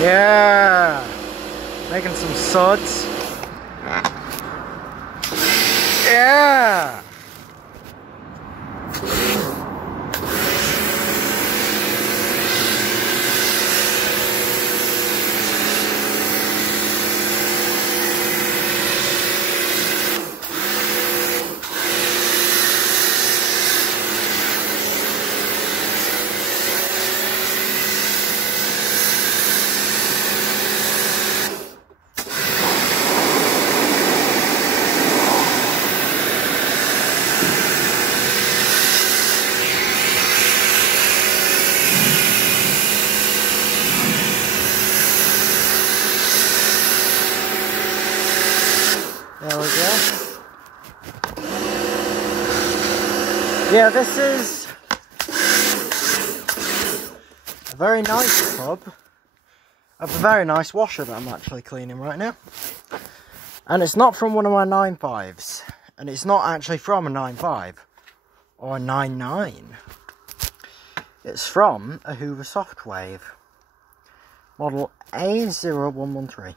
Yeah, making some suds. Yeah. There we go. Yeah, this is a very nice tub of a very nice washer that I'm actually cleaning right now. And it's not from one of my 9.5s. And it's not actually from a 9.5 or a 9.9. It's from a Hoover Softwave. Model A0113.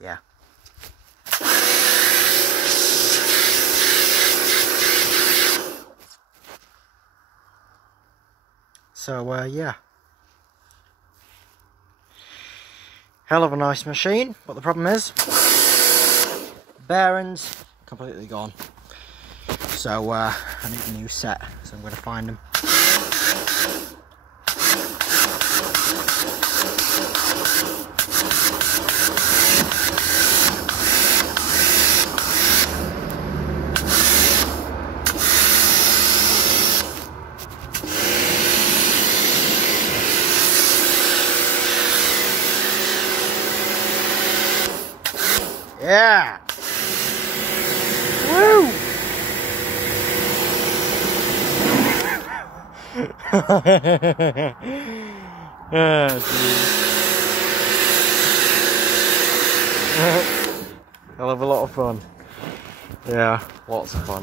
Yeah. So, yeah. Hell of a nice machine, but the problem is, bearings completely gone. So, I need a new set, so I'm going to find them. Yeah! Woo! Oh, geez. Hell of a lot of fun. Yeah, lots of fun.